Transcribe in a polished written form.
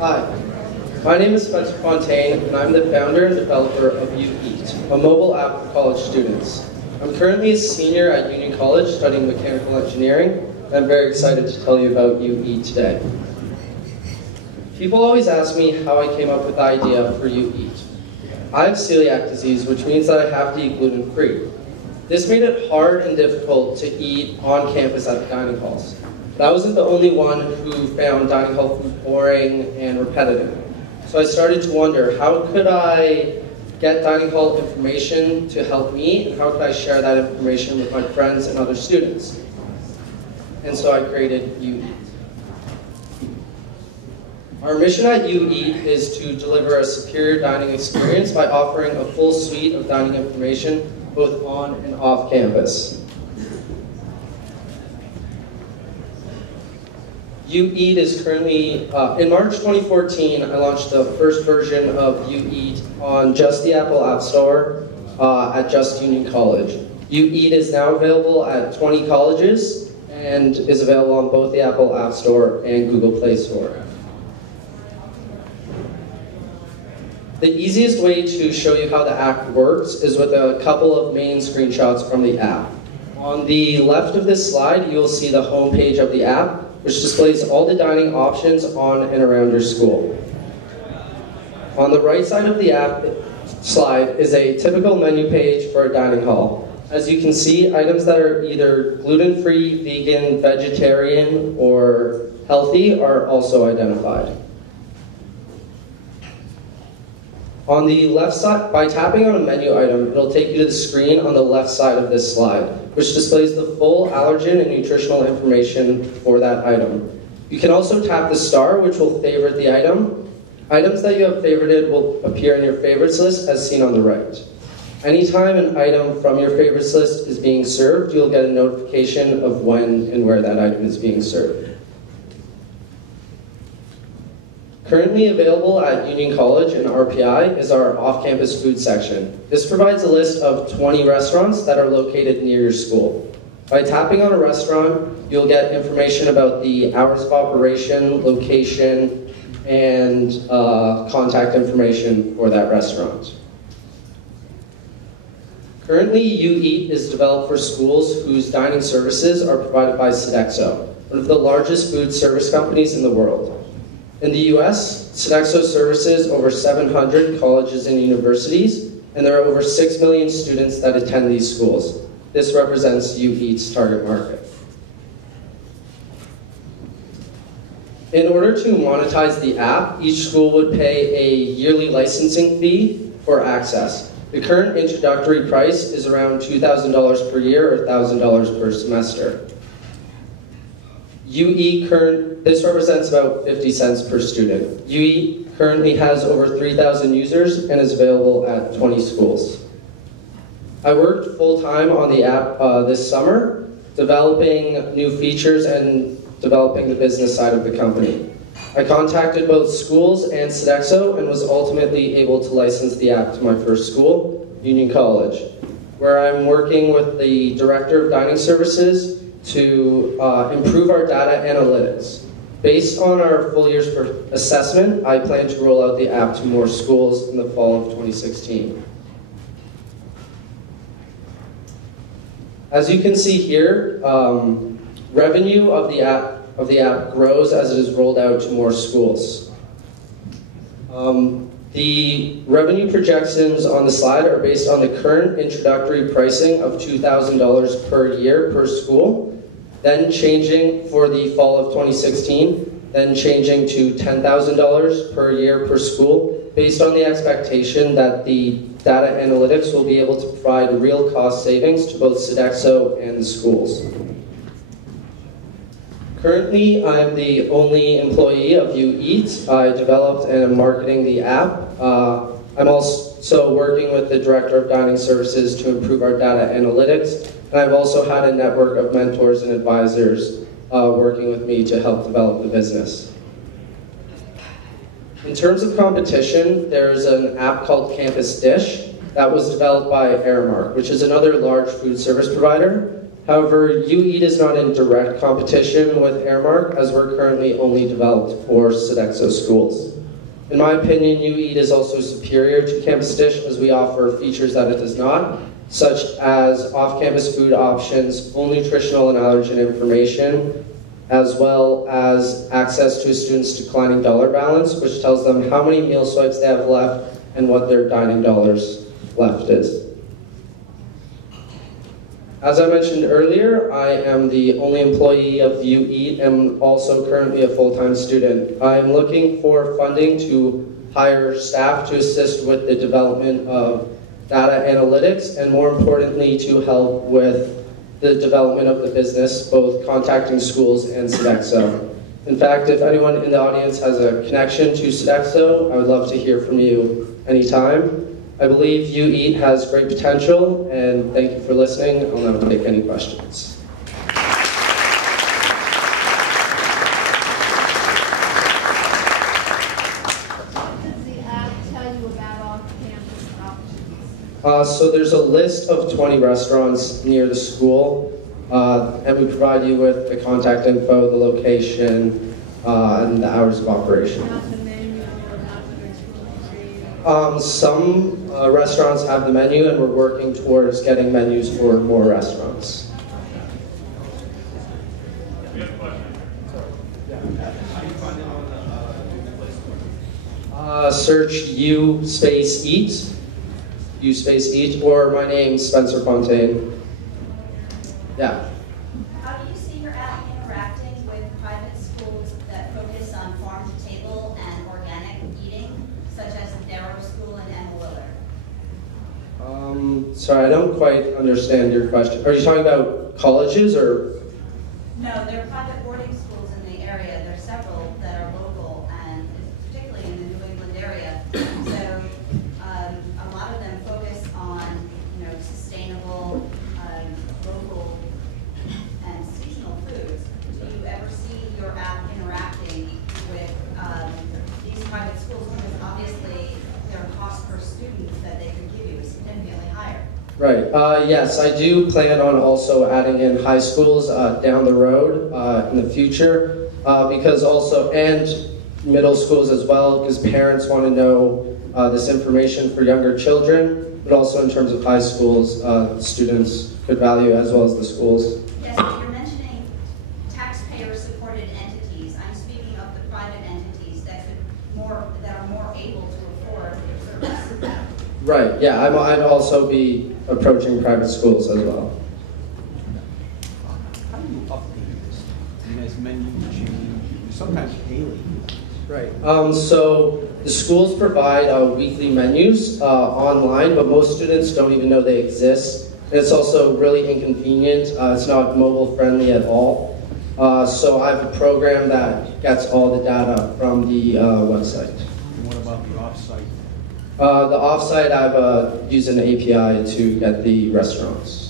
Hi, my name is Spencer Fontaine, and I'm the founder and developer of UEat, a mobile app for college students. I'm currently a senior at Union College studying mechanical engineering, and I'm very excited to tell you about UEat today. People always ask me how I came up with the idea for UEat. I have celiac disease, which means that I have to eat gluten-free. This made it hard and difficult to eat on campus at the dining halls. But I wasn't the only one who found dining hall food boring and repetitive. So I started to wonder, how could I get dining hall information to help me, and how could I share that information with my friends and other students? And so I created UEat. Our mission at UEat is to deliver a superior dining experience by offering a full suite of dining information both on and off campus. UEat is currently, in March 2014, I launched the first version of UEat on just the Apple App Store at just Union College. UEat is now available at 20 colleges and is available on both the Apple App Store and Google Play Store. The easiest way to show you how the app works is with a couple of main screenshots from the app. On the left of this slide, you'll see the home page of the app, which displays all the dining options on and around your school. On the right side of the app slide is a typical menu page for a dining hall. As you can see, items that are either gluten-free, vegan, vegetarian, or healthy are also identified. On the left side, by tapping on a menu item, it'll take you to the screen on the left side of this slide, which displays the full allergen and nutritional information for that item. You can also tap the star, which will favorite the item. Items that you have favorited will appear in your favorites list as seen on the right. Anytime an item from your favorites list is being served, you'll get a notification of when and where that item is being served. Currently available at Union College and RPI is our off-campus food section. This provides a list of 20 restaurants that are located near your school. By tapping on a restaurant, you'll get information about the hours of operation, location, and contact information for that restaurant. Currently, UEat is developed for schools whose dining services are provided by Sodexo, one of the largest food service companies in the world. In the US, Sodexo services over 700 colleges and universities, and there are over 6 million students that attend these schools. This represents UEat's target market. In order to monetize the app, each school would pay a yearly licensing fee for access. The current introductory price is around $2,000 per year or $1,000 per semester. This represents about 50 cents per student. UEat currently has over 3,000 users and is available at 20 schools. I worked full-time on the app this summer, developing new features and developing the business side of the company. I contacted both schools and Sodexo and was ultimately able to license the app to my first school, Union College, where I'm working with the Director of Dining Services to improve our data analytics. Based on our full year's assessment, I plan to roll out the app to more schools in the fall of 2016. As you can see here, revenue of the app grows as it is rolled out to more schools. The revenue projections on the slide are based on the current introductory pricing of $2,000 per year per school, then changing for the fall of 2016, then changing to $10,000 per year per school, based on the expectation that the data analytics will be able to provide real cost savings to both Sodexo and the schools. Currently, I'm the only employee of UEat. I developed and am marketing the app. I'm also working with the Director of Dining Services to improve our data analytics, and I've also had a network of mentors and advisors working with me to help develop the business. In terms of competition, there's an app called Campus Dish that was developed by Airmark, which is another large food service provider. However, UEat is not in direct competition with Airmark, as we're currently only developed for Sodexo schools. In my opinion, UEat is also superior to Campus Dish, as we offer features that it does not, such as off-campus food options, full nutritional and allergen information, as well as access to a student's declining dollar balance, which tells them how many meal swipes they have left and what their dining dollars left is. As I mentioned earlier, I am the only employee of UEat and also currently a full-time student. I'm looking for funding to hire staff to assist with the development of data analytics and, more importantly, to help with the development of the business, both contacting schools and Sodexo. In fact, if anyone in the audience has a connection to Sodexo, I would love to hear from you anytime. I believe UEat has great potential, and thank you for listening. I'll now take any questions. What does the app tell you about off-campus options? So there's a list of 20 restaurants near the school, and we provide you with the contact info, the location, and the hours of operation. Not the menu or not the Some restaurants have the menu, and we're working towards getting menus for more restaurants. Search UEat, UEat, or my name, Spencer Fontaine. Yeah. How do you see your app interacting with private schools that focus on farm-to-table and organic eating, such as the Darrow School and Emma Willard? Sorry, I don't quite understand your question. Are you talking about colleges or? No, they're private boarding schools in the area. There's several that are local, and particularly in the New England area. So a lot of them focus on, sustainable, local, and seasonal foods. Do you ever see your app interacting with these private schools? Because obviously their cost per student that they could give you is significantly higher. Right. Yes, I do plan on also adding in high schools down the road in the future, because also, and middle schools as well, because parents want to know this information for younger children, but also in terms of high schools, students could value as well as the schools. Yes, but you're mentioning taxpayer-supported entities. I'm speaking of the private entities that are more able to afford your service. Right. Yeah, I'd also be approaching private schools as well. How do you update this? I mean, as menu change, sometimes daily. Right. So the schools provide weekly menus online, but most students don't even know they exist. And it's also really inconvenient. It's not mobile friendly at all. So I have a program that gets all the data from the website. And what about the offsite? The offsite, I've used an API to get the restaurants.